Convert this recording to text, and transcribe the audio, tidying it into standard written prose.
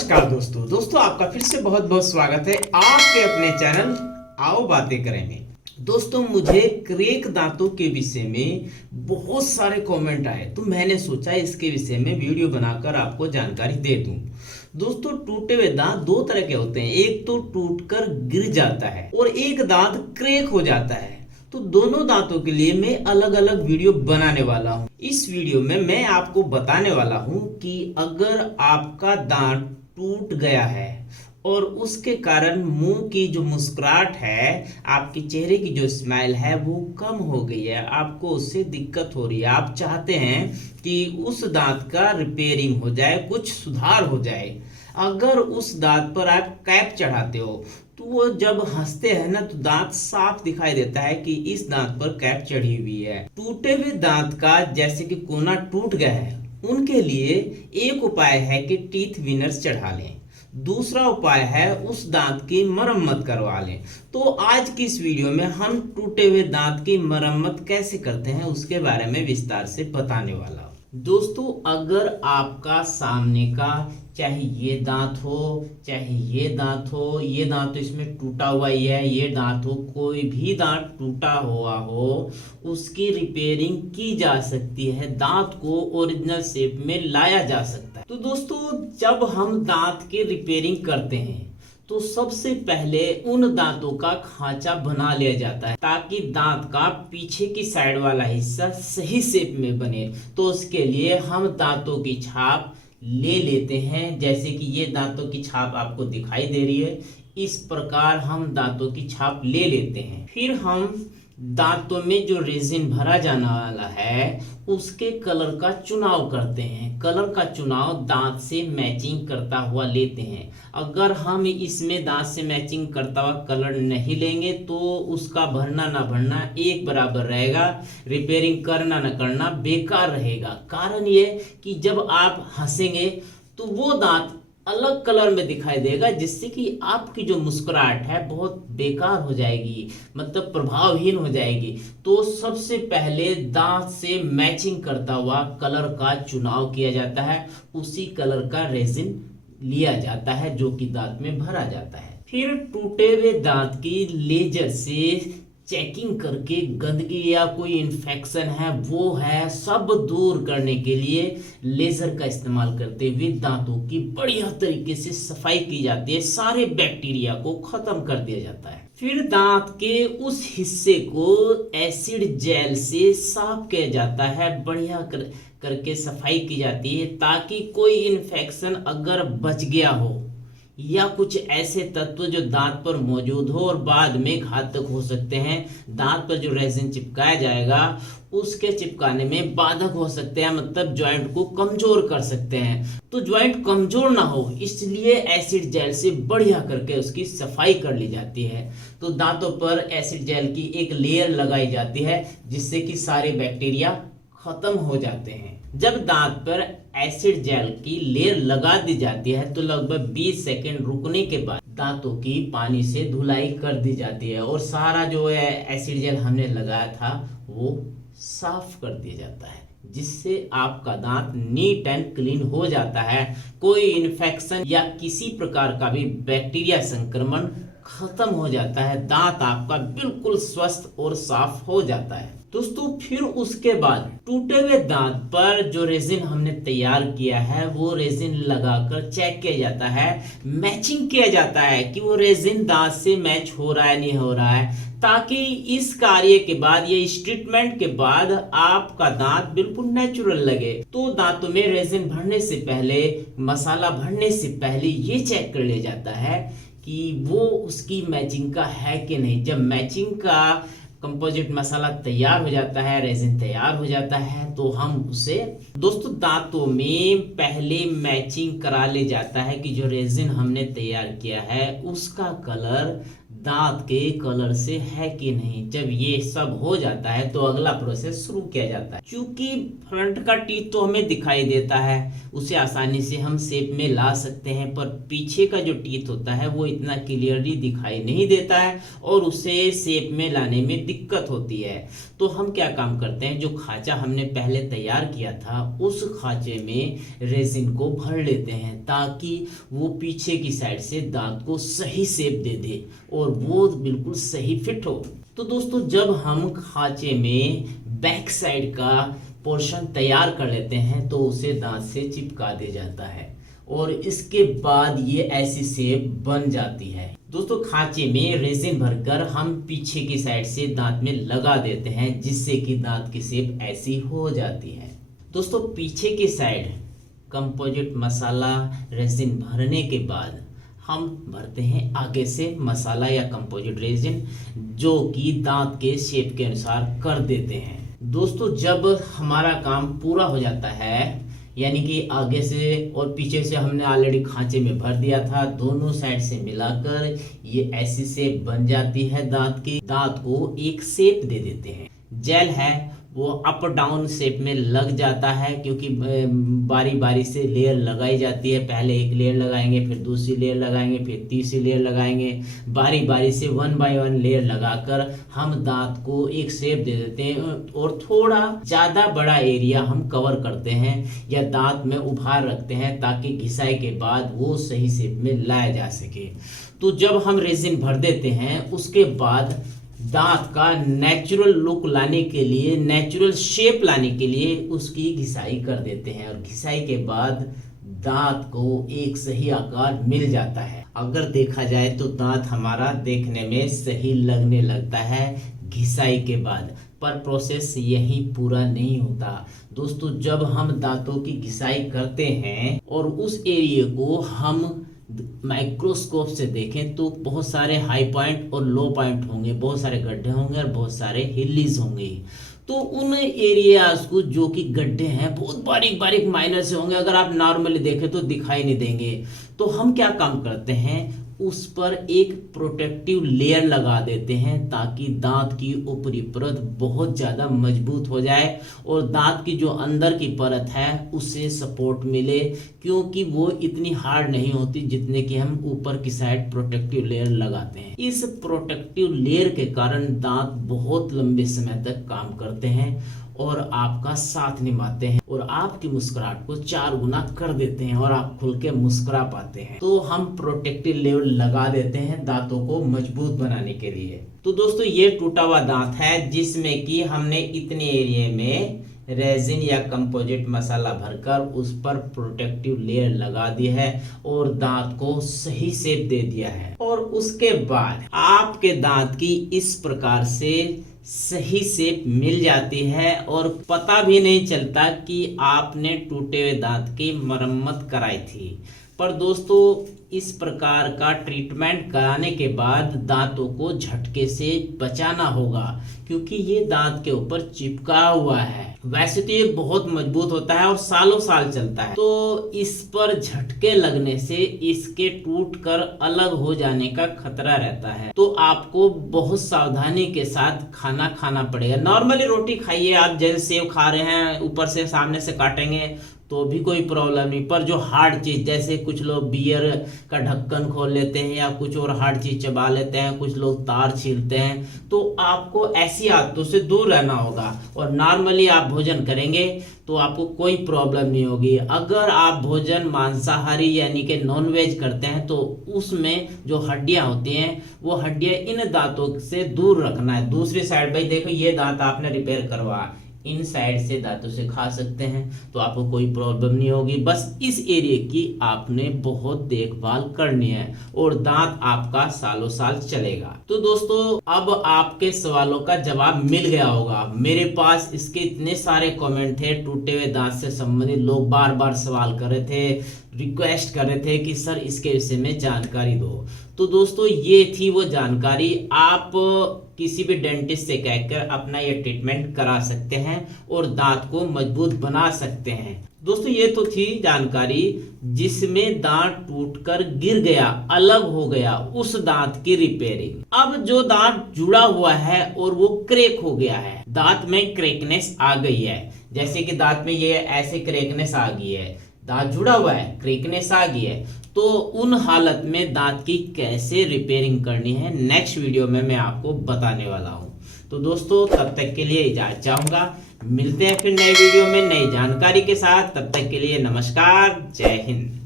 नमस्कार दोस्तों आपका फिर से बहुत बहुत स्वागत है आपके अपने चैनल आओ बातें करें में। दोस्तों मुझे क्रैक दांतों के विषय में बहुत सारे कमेंट आए तो मैंने सोचा इसके विषय में वीडियो बनाकर आपको जानकारी दे दूं। दोस्तों टूटे हुए दांत दो तरह के होते हैं, एक तो टूटकर गिर जाता है और एक दांत क्रैक हो जाता है। तो दोनों दांतों के लिए मैं अलग अलग वीडियो बनाने वाला हूं। इस वीडियो में मैं आपको बताने वाला हूं कि अगर आपका दांत टूट गया है और उसके कारण मुंह की जो मुस्कुराहट है, आपके चेहरे की जो स्माइल है वो कम हो गई है, आपको उससे दिक्कत हो रही है, आप चाहते हैं कि उस दांत का रिपेयरिंग हो जाए, कुछ सुधार हो जाए। अगर उस दांत पर आप कैप चढ़ाते हो तो वो जब हंसते हैं ना तो दांत साफ दिखाई देता है कि इस दांत पर कैप चढ़ी हुई है। टूटे हुए दांत का जैसे कि कोना टूट गया है, उनके लिए एक उपाय है कि टीथ विनर्स चढ़ा लें, दूसरा उपाय है उस दांत की मरम्मत करवा लें। तो आज की इस वीडियो में हम टूटे हुए दांत की मरम्मत कैसे करते हैं उसके बारे में विस्तार से बताने वाला हूं। दोस्तों अगर आपका सामने का चाहे ये दांत हो चाहे ये दांत हो, ये दांत तो इसमें टूटा हुआ ही है, ये दांत हो, कोई भी दांत टूटा हुआ हो उसकी रिपेयरिंग की जा सकती है, दांत को ओरिजिनल शेप में लाया जा सकता है। तो दोस्तों जब हम दांत की रिपेयरिंग करते हैं तो सबसे पहले उन दांतों का खांचा बना लिया जाता है ताकि दांत का पीछे की साइड वाला हिस्सा सही शेप में बने। तो उसके लिए हम दांतों की छाप ले लेते हैं, जैसे कि ये दांतों की छाप आपको दिखाई दे रही है, इस प्रकार हम दांतों की छाप ले लेते हैं। फिर हम दांतों में जो रेजिन भरा जाने वाला है उसके कलर का चुनाव करते हैं। कलर का चुनाव दांत से मैचिंग करता हुआ लेते हैं। अगर हम इसमें दांत से मैचिंग करता हुआ कलर नहीं लेंगे तो उसका भरना ना भरना एक बराबर रहेगा, रिपेयरिंग करना ना करना बेकार रहेगा। कारण ये कि जब आप हंसेंगे तो वो दांत अलग कलर में दिखाई देगा, जिससे कि आपकी जो मुस्कुराहट है बहुत बेकार हो जाएगी, मतलब प्रभावहीन हो जाएगी। तो सबसे पहले दांत से मैचिंग करता हुआ कलर का चुनाव किया जाता है, उसी कलर का रेजिन लिया जाता है जो कि दांत में भरा जाता है। फिर टूटे हुए दांत की लेजर से चेकिंग करके गंदगी या कोई इन्फेक्शन है वो है सब दूर करने के लिए लेजर का इस्तेमाल करते हुए दांतों की बढ़िया तरीके से सफाई की जाती है, सारे बैक्टीरिया को खत्म कर दिया जाता है। फिर दांत के उस हिस्से को एसिड जेल से साफ किया जाता है, बढ़िया करके सफाई की जाती है ताकि कोई इन्फेक्शन अगर बच गया हो या कुछ ऐसे तत्व जो दांत पर मौजूद हो और बाद में घातक हो सकते हैं, दांत पर जो रेजिन चिपकाया जाएगा उसके चिपकाने में बाधक हो सकते हैं, मतलब जॉइंट को कमजोर कर सकते हैं। तो जॉइंट कमजोर ना हो इसलिए एसिड जेल से बढ़िया करके उसकी सफाई कर ली जाती है। तो दांतों पर एसिड जेल की एक लेयर लगाई जाती है जिससे कि सारे बैक्टीरिया खत्म हो जाते हैं। जब दांत पर एसिड जेल की लेयर लगा दी जाती है तो लगभग 20 सेकंड रुकने के बाद दांतों की पानी से धुलाई कर दी जाती है और सारा जो है एसिड जेल हमने लगाया था वो साफ कर दिया जाता है, जिससे आपका दांत नीट एंड क्लीन हो जाता है। कोई इन्फेक्शन या किसी प्रकार का भी बैक्टीरिया संक्रमण खत्म हो जाता है, दांत आपका बिल्कुल स्वस्थ और साफ हो जाता है। दोस्तों फिर उसके बाद टूटे हुए दांत पर जो रेजिन हमने तैयार किया है वो रेजिन लगाकर चेक किया जाता है, मैचिंग किया जाता है कि वो रेजिन दांत से मैच हो रहा है नहीं हो रहा है, ताकि इस कार्य के बाद या इस ट्रीटमेंट के बाद आपका दांत बिल्कुल नेचुरल लगे। तो दांतों में रेजिन भरने से पहले, मसाला भरने से पहले ये चेक कर लिया जाता है कि वो उसकी मैचिंग का है कि नहीं। जब मैचिंग का कंपोजिट मसाला तैयार हो जाता है, रेजिन तैयार हो जाता है, तो हम उसे दोस्तों दांतों में पहले मैचिंग करा ले जाता है कि जो रेजिन हमने तैयार किया है उसका कलर दांत के कलर से है कि नहीं। जब ये सब हो जाता है तो अगला प्रोसेस शुरू किया जाता है। क्योंकि फ्रंट का टीथ तो हमें दिखाई देता है, उसे आसानी से हम शेप में ला सकते हैं, पर पीछे का जो टीथ होता है वो इतना क्लियरली दिखाई नहीं देता है और उसे शेप में लाने में दिक्कत होती है। तो हम क्या काम करते हैं, जो खांचा हमने पहले तैयार किया था उस खांचे में रेजिन को भर लेते हैं ताकि वो पीछे की साइड से दांत को सही शेप दे दे और वो बिल्कुल सही फिट हो। तो दोस्तों जब हम खांचे में बैक साइड का पोर्शन तैयार कर लेते हैं तो उसे दांत से चिपका दिया जाता है और इसके बाद ये ऐसी शेप बन जाती है। दोस्तों खांचे में रेजिन भरकर हम पीछे की साइड से दांत में लगा देते हैं जिससे कि दांत की शेप ऐसी हो जाती है। दोस्तों पीछे की साइड कंपोजिट मसाला रेजिन भरने के बाद हम भरते हैं आगे से मसाला या कंपोजिट रेजिन, जो कि दांत के शेप के अनुसार कर देते हैं। दोस्तों जब हमारा काम पूरा हो जाता है, यानी कि आगे से और पीछे से हमने ऑलरेडी खांचे में भर दिया था, दोनों साइड से मिलाकर ये ऐसी शेप बन जाती है। दांत को एक शेप दे देते हैं। जेल है वो अप डाउन शेप में लग जाता है क्योंकि बारी बारी से लेयर लगाई जाती है। पहले एक लेयर लगाएंगे, फिर दूसरी लेयर लगाएंगे, फिर तीसरी लेयर लगाएंगे, बारी बारी से 1 बाय 1 लेयर लगाकर हम दांत को एक शेप दे देते हैं और थोड़ा ज़्यादा बड़ा एरिया हम कवर करते हैं या दांत में उभार रखते हैं ताकि घिसाई के बाद वो सही शेप में लाया जा सके। तो जब हम रेजिन भर देते हैं उसके बाद दांत का नेचुरल लुक लाने के लिए, नेचुरल शेप लाने के लिए उसकी घिसाई कर देते हैं और घिसाई के बाद दांत को एक सही आकार मिल जाता है। अगर देखा जाए तो दांत हमारा देखने में सही लगने लगता है घिसाई के बाद, पर प्रोसेस यही पूरा नहीं होता। दोस्तों जब हम दांतों की घिसाई करते हैं और उस एरिया को हम माइक्रोस्कोप से देखें तो बहुत सारे हाई पॉइंट और लो पॉइंट होंगे, बहुत सारे गड्ढे होंगे और बहुत सारे हिल्लीज होंगे। तो उन एरियाज को जो कि गड्ढे हैं बहुत बारीक बारीक माइनर से होंगे, अगर आप नॉर्मली देखें तो दिखाई नहीं देंगे। तो हम क्या काम करते हैं, उस पर एक प्रोटेक्टिव लेयर लगा देते हैं ताकि दांत की ऊपरी परत बहुत ज़्यादा मजबूत हो जाए और दांत की जो अंदर की परत है उसे सपोर्ट मिले, क्योंकि वो इतनी हार्ड नहीं होती जितने कि हम ऊपर की साइड प्रोटेक्टिव लेयर लगाते हैं। इस प्रोटेक्टिव लेयर के कारण दांत बहुत लंबे समय तक काम करते हैं और आपका साथ निभाते हैं और आपकी मुस्कुराहट को 4 गुना कर देते हैं और आप खुल के मुस्कुरा पाते हैं। तो हम प्रोटेक्टिव लेयर लगा देते हैं दांतों को मजबूत बनाने के लिए। तो दोस्तों ये टूटा हुआ दांत है जिसमें कि हमने इतने एरिया में रेजिन या कंपोजिट मसाला भरकर उस पर प्रोटेक्टिव लेयर लगा दी है और दांत को सही शेप दे दिया है। और उसके बाद आपके दांत की इस प्रकार से सही शेप मिल जाती है और पता भी नहीं चलता कि आपने टूटे हुए दांत की मरम्मत कराई थी। पर दोस्तों इस प्रकार का ट्रीटमेंट कराने के बाद दांतों को झटके से बचाना होगा क्योंकि ये दांत के ऊपर चिपका हुआ है। वैसे तो ये बहुत मजबूत होता है और सालों साल चलता है, तो इस पर झटके लगने से इसके टूटकर अलग हो जाने का खतरा रहता है। तो आपको बहुत सावधानी के साथ खाना खाना पड़ेगा। नॉर्मली रोटी खाइए आप, जैसे सेव खा रहे हैं ऊपर से सामने से काटेंगे तो भी कोई प्रॉब्लम नहीं, पर जो हार्ड चीज जैसे कुछ लोग बियर का ढक्कन खोल लेते हैं या कुछ और हार्ड चीज चबा लेते हैं, कुछ लोग तार छीलते हैं, तो आपको ऐसी आदतों से दूर रहना होगा और नॉर्मली आप भोजन करेंगे तो आपको कोई प्रॉब्लम नहीं होगी। अगर आप भोजन मांसाहारी यानी कि नॉन वेज करते हैं तो उसमें जो हड्डियां होती हैं वो हड्डियां इन दांतों से दूर रखना है। दूसरी साइड भाई देखो ये दांत आपने रिपेयर करवा, इन साइड से दांतों से खा सकते हैं तो आपको कोई प्रॉब्लम नहीं होगी। बस इस एरिया की आपने बहुत देखभाल करनी है और दांत आपका सालों साल चलेगा। तो दोस्तों अब आपके सवालों का जवाब मिल गया होगा। मेरे पास इसके इतने सारे कमेंट थे, टूटे हुए दांत से संबंधित लोग बार बार सवाल कर रहे थे रिक्वेस्ट कर रहे थे कि सर इसके विषय में जानकारी दो। तो दोस्तों ये थी वो जानकारी। आप किसी भी डेंटिस्ट से कहकर अपना ये ट्रीटमेंट करा सकते हैं और दांत को मजबूत बना सकते हैं। दोस्तों ये तो थी जानकारी जिसमें दांत टूटकर गिर गया, अलग हो गया, उस दांत की रिपेयरिंग। अब जो दांत जुड़ा हुआ है और वो क्रैक हो गया है, दांत में क्रैकनेस आ गई है, जैसे कि दांत में ये ऐसे क्रैकनेस आ गई है, दांत जुड़ा हुआ है, क्रैकनेस आ गई है, तो उन हालत में दांत की कैसे रिपेयरिंग करनी है नेक्स्ट वीडियो में मैं आपको बताने वाला हूं। तो दोस्तों तब तक के लिए इजाजत चाहूंगा, मिलते हैं फिर नए वीडियो में नई जानकारी के साथ। तब तक के लिए नमस्कार, जय हिंद।